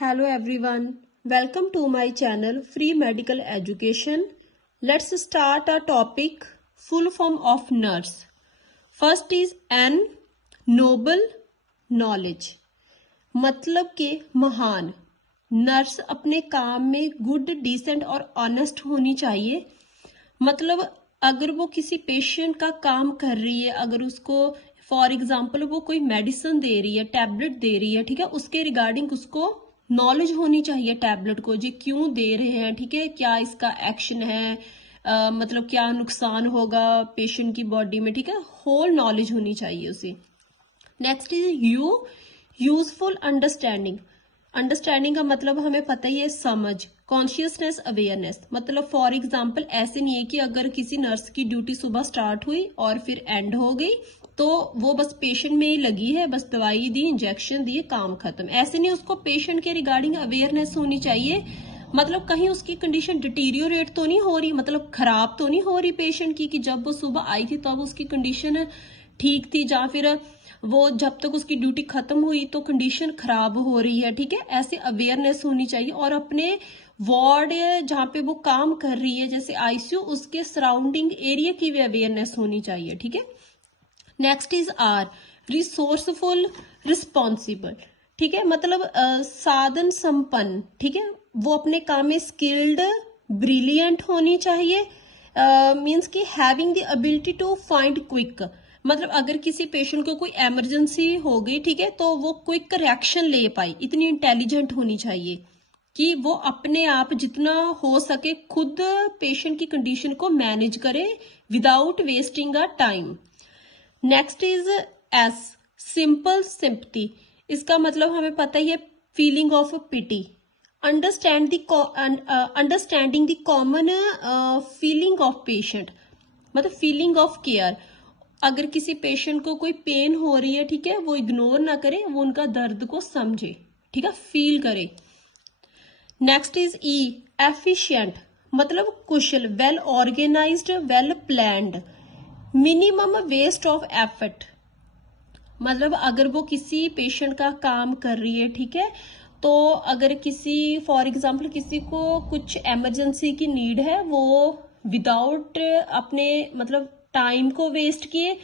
Hello everyone, welcome to my channel Free Medical Education. Let's start our topic full form of nurse. First is N noble knowledge, मतलब के महान nurse अपने काम में good decent और honest होनी चाहिए। मतलब अगर वो किसी पेशेंट का काम कर रही है, अगर उसको फॉर एग्जांपल वो कोई मेडिसिन दे रही है, टैबलेट दे रही है, ठीक है, उसके रिगार्डिंग उसको नॉलेज होनी चाहिए टैबलेट को जी क्यों दे रहे हैं, ठीक है, क्या इसका एक्शन है, मतलब क्या नुकसान होगा पेशेंट की बॉडी में, ठीक है, होल नॉलेज होनी चाहिए उसे। Next is useful understanding. Understanding का मतलब हमें पता ही है समझ, कॉन्शियसनेस, अवेयरनेस। मतलब फॉर एग्जांपल ऐसे नहीं है कि अगर किसी नर्स की ड्यूटी सुबह स्टार्ट हुई और फिर एंड हो गई तो वो बस पेशेंट में ही लगी है, बस दवाई दी, इंजेक्शन दिए, काम खत्म। ऐसे नहीं, उसको पेशेंट के रिगार्डिंग अवेयरनेस होनी चाहिए। मतलब कहीं उसकी कंडीशन डिटीरियोरेट तो नहीं हो रही, मतलब खराब तो नहीं हो रही पेशेंट की, कि जब वो सुबह आई थी तब उसकी कंडीशन ठीक थी, या फिर वो जब तक उसकी ड्यूटी खत्म हुई तो कंडीशन खराब हो रही है, ठीक है। ऐसे अवेयरनेस होनी चाहिए। और अपने वार्ड जहाँ पे वो काम कर रही है जैसे आईसीयू, उसके सराउंडिंग एरिया की भी अवेयरनेस होनी चाहिए, ठीक है। Next is R resourceful responsible, ठीक है, मतलब साधन संपन्न, ठीक है, वो अपने काम में स्किल्ड ब्रिलियंट होनी चाहिए। मीन्स कि having the ability to find quick, मतलब अगर किसी पेशेंट को कोई इमरजेंसी हो गई, ठीक है, तो वो क्विक रिएक्शन ले पाई, इतनी इंटेलिजेंट होनी चाहिए कि वो अपने आप जितना हो सके खुद पेशेंट की कंडीशन को मैनेज करे without wasting a time. Next is S simple sympathy. इसका मतलब हमें पता ही है feeling of pity, understanding the common feeling of patient, मतलब फीलिंग ऑफ केयर। अगर किसी पेशेंट को कोई पेन हो रही है, ठीक है, वो इग्नोर ना करे, वो उनका दर्द को समझे, ठीक है, फील करे। नेक्स्ट इज ई एफिशिएंट, मतलब कुशल, well organised, well planned, minimum waste of effort. मतलब अगर वो किसी पेशेंट का काम कर रही है, ठीक है, तो अगर किसी फॉर एग्जांपल किसी को कुछ इमरजेंसी की नीड है, वो विदाउट अपने मतलब टाइम को वेस्ट किए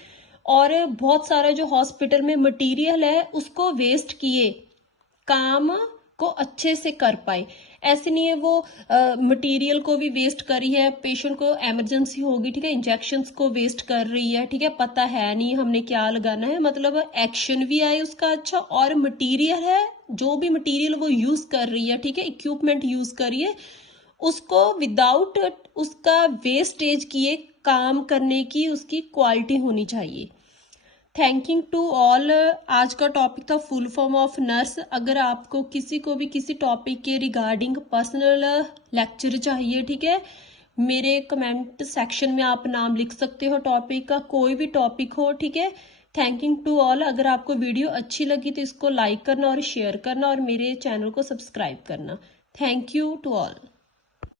और बहुत सारा जो हॉस्पिटल में मटेरियल है उसको वेस्ट किए, काम को अच्छे से कर पाए। ऐसे नहीं है वो मटेरियल को भी वेस्ट करी है, पेशेंट को इमरजेंसी होगी, ठीक है, इंजेक्शंस को वेस्ट कर रही है, ठीक है, पता है नहीं हमने क्या लगाना है, मतलब एक्शन भी आए उसका अच्छा, और मटेरियल है, जो भी मटेरियल वो यूज कर रही है, ठीक है, इक्विपमेंट यूज करिए, उसको विदाउट उसका वेस्टेज किए काम करने की उसकी क्वालिटी होनी चाहिए। Thanking to all. आज का टॉपिक था फुल फॉर्म ऑफ नर्स। अगर आपको किसी को भी किसी टॉपिक के रिगार्डिंग पर्सनल लेक्चर चाहिए, ठीक है, मेरे कमेंट सेक्शन में आप नाम लिख सकते हो टॉपिक का, कोई भी टॉपिक हो, ठीक है। Thanking to all. अगर आपको वीडियो अच्छी लगी तो इसको लाइक करना और शेयर करना और मेरे चैनल को सब्सक्राइब करना। Thank you to all.